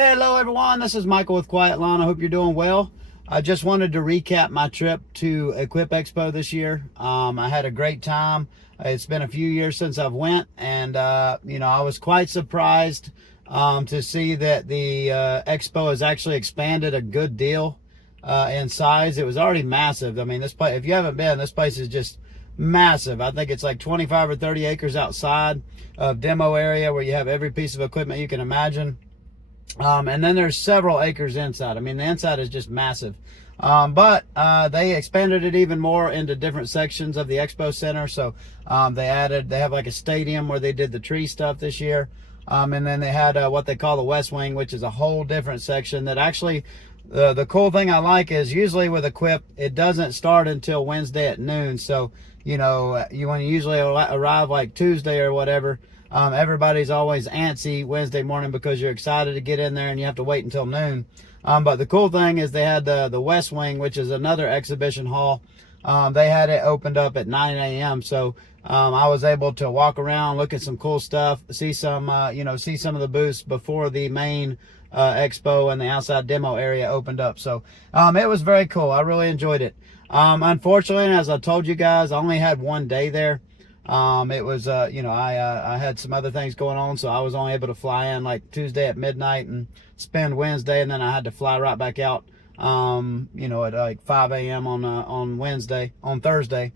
Hello everyone, this is Michael with Quiet Lawn. I hope you're doing well. I just wanted to recap my trip to Equip Expo this year. I had a great time. It's been a few years since I've went, and I was quite surprised to see that the expo has actually expanded a good deal in size. It was already massive. I mean, this place, if you haven't been, this place is just massive. I think it's like 25 or 30 acres outside of demo area where you have every piece of equipment you can imagine. And then there's several acres inside. I mean, the inside is just massive. But they expanded it even more into different sections of the expo center. So they have like a stadium where they did the tree stuff this year. And then they had what they call the West Wing, which is a whole different section that actually, the cool thing I like is usually with Equip, it doesn't start until Wednesday at noon. So, when you usually arrive like Tuesday or whatever, everybody's always antsy Wednesday morning because you're excited to get in there and you have to wait until noon. But the cool thing is they had the West Wing, which is another exhibition hall. They had it opened up at 9 a.m. So I was able to walk around, look at some cool stuff, see some of the booths before the main expo and the outside demo area opened up. So it was very cool. I really enjoyed it. Unfortunately, as I told you guys, I only had one day there. It was, I had some other things going on, so I was only able to fly in like Tuesday at midnight and spend Wednesday, and then I had to fly right back out, at like 5 a.m. on Thursday.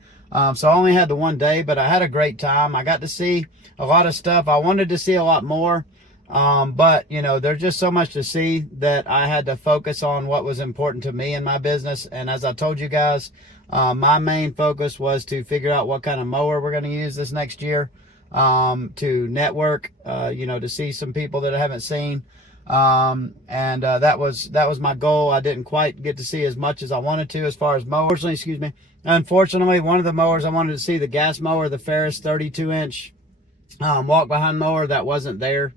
So I only had the one day, but I had a great time. I got to see a lot of stuff. I wanted to see a lot more, but there's just so much to see that I had to focus on what was important to me in my business. And as I told you guys, my main focus was to figure out what kind of mower we're going to use this next year, to network, to see some people that I haven't seen. That was my goal. I didn't quite get to see as much as I wanted to as far as mowers. Unfortunately, one of the mowers I wanted to see, the gas mower, the Ferris 32-inch walk behind mower, that wasn't there.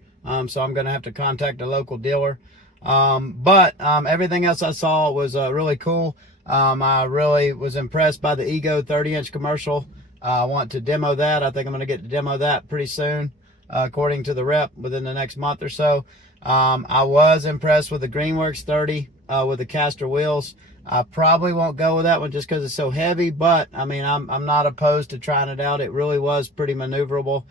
So I'm going to have to contact a local dealer. But everything else I saw was really cool. I really was impressed by the Ego 30-inch commercial. I want to demo that. I think I'm going to get to demo that pretty soon, according to the rep, within the next month or so. I was impressed with the Greenworks 30 with the caster wheels. I probably won't go with that one just because it's so heavy, but I mean, I'm not opposed to trying it out. It really was pretty maneuverable.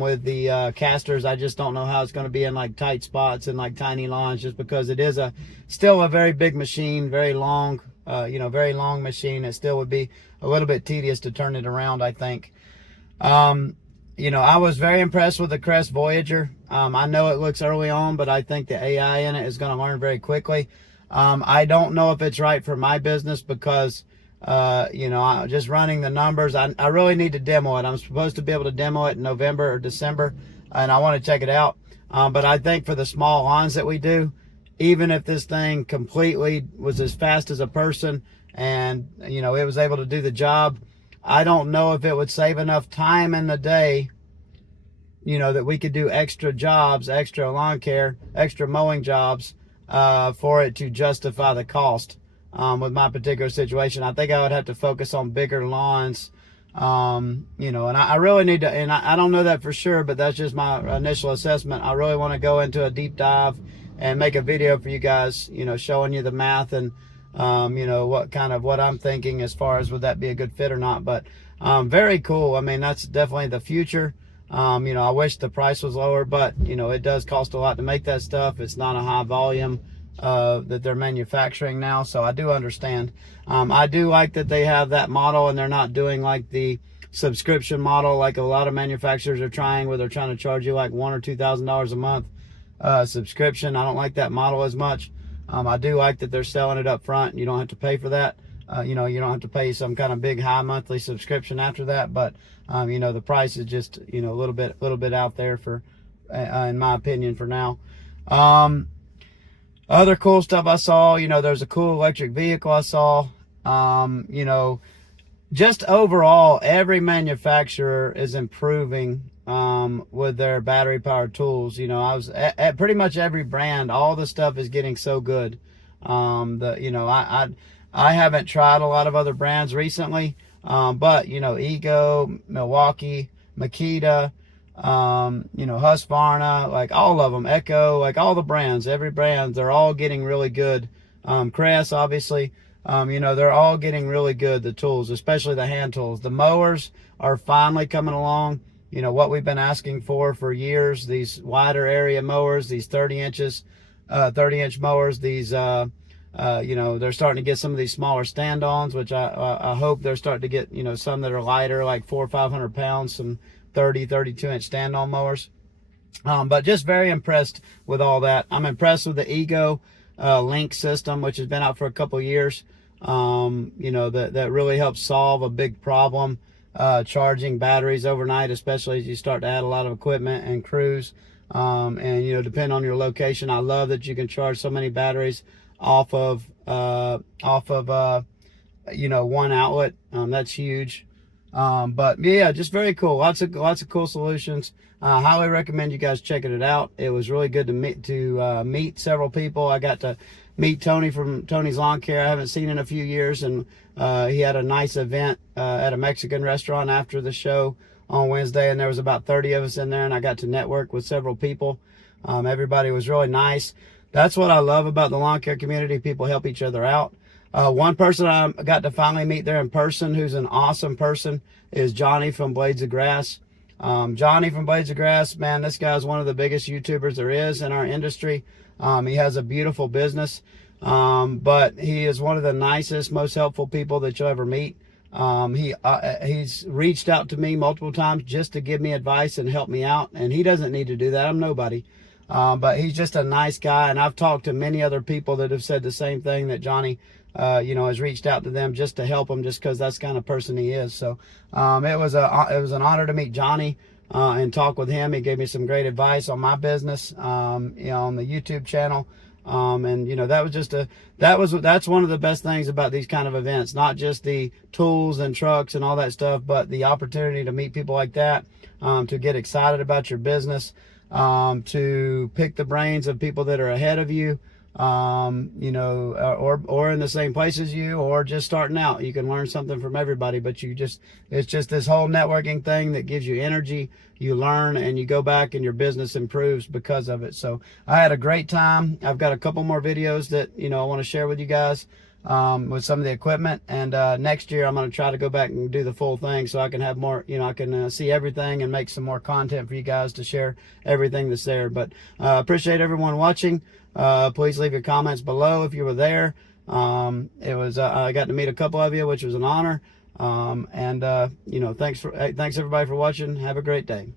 With the casters, I just don't know how it's going to be in like tight spots and like tiny lawns, just because it is still a very big machine, very long, very long machine. It still would be a little bit tedious to turn it around, I think. I was very impressed with the Crest Voyager. I know it looks early on, but I think the AI in it is going to learn very quickly. I don't know if it's right for my business because just running the numbers, I really need to demo it. I'm supposed to be able to demo it in November or December, and I want to check it out. But I think for the small lawns that we do, even if this thing completely was as fast as a person and, it was able to do the job, I don't know if it would save enough time in the day, that we could do extra jobs, extra lawn care, extra mowing jobs, for it to justify the cost. With my particular situation, I think I would have to focus on bigger lawns, and I really need to, and I don't know that for sure, but that's just my initial assessment. I really want to go into a deep dive and make a video for you guys, showing you the math and, what I'm thinking as far as would that be a good fit or not. But very cool. I mean, that's definitely the future. I wish the price was lower, but it does cost a lot to make that stuff. It's not a high volume that they're manufacturing now, so I do understand. I do like that they have that model and they're not doing like the subscription model like a lot of manufacturers are trying, where they're trying to charge you like $1,000 or $2,000 a month subscription. I don't like that model as much. I do like that they're selling it up front. You don't have to pay for that. You don't have to pay some kind of big high monthly subscription after that, but the price is just a little bit out there for in my opinion for now. Other cool stuff I saw, there's a cool electric vehicle I saw. Just overall, every manufacturer is improving with their battery powered tools. I was at pretty much every brand. All the stuff is getting so good. I haven't tried a lot of other brands recently, but Ego, Milwaukee, Makita, you know, Husqvarna, like all of them, Echo, like all the brands, every brand, they're all getting really good. Crest, obviously, you know, they're all getting really good, the tools, especially the hand tools. The mowers are finally coming along. You know, what we've been asking for years, these wider area mowers, these 30-inch mowers, these, you know, they're starting to get some of these smaller stand-ons, which I hope they're starting to get, you know, some that are lighter, like 400 or 500 pounds, some 32-inch stand-on mowers. But just very impressed with all that. I'm impressed with the Ego Link system, which has been out for a couple years. You know, that really helps solve a big problem, charging batteries overnight, especially as you start to add a lot of equipment and crews. And, you know, depending on your location, I love that you can charge so many batteries off of you know, one outlet. That's huge. But yeah, just very cool. Lots of cool solutions. Highly recommend you guys checking it out. It was really good to meet several people. I got to meet Tony from Tony's Lawn Care. I haven't seen in a few years, and he had a nice event at a Mexican restaurant after the show on Wednesday, and there was about 30 of us in there, and I got to network with several people. Everybody was really nice. That's what I love about the lawn care community. People help each other out. One person I got to finally meet there in person, who's an awesome person, is Johnny from Blades of Grass. Johnny from Blades of Grass, man, this guy's one of the biggest YouTubers there is in our industry. He has a beautiful business, but he is one of the nicest, most helpful people that you'll ever meet. He's reached out to me multiple times just to give me advice and help me out, and he doesn't need to do that. I'm nobody. But he's just a nice guy, and I've talked to many other people that have said the same thing, that Johnny, you know, has reached out to them just to help them, just because that's the kind of person he is. So it was an honor to meet Johnny and talk with him. He gave me some great advice on my business, you know, on the YouTube channel. And you know, that's one of the best things about these kind of events, not just the tools and trucks and all that stuff, but the opportunity to meet people like that, to get excited about your business, to pick the brains of people that are ahead of you, you know, or in the same place as you, or just starting out. You can learn something from everybody, but it's just this whole networking thing that gives you energy. You learn and you go back and your business improves because of it. So I had a great time. I've got a couple more videos that, you know, I want to share with you guys, with some of the equipment, and next year I'm going to try to go back and do the full thing, so I can have more, you know, I can see everything and make some more content for you guys to share everything that's there. But appreciate everyone watching. Please leave your comments below if you were there. I got to meet a couple of you, which was an honor. You know, thanks everybody for watching. Have a great day.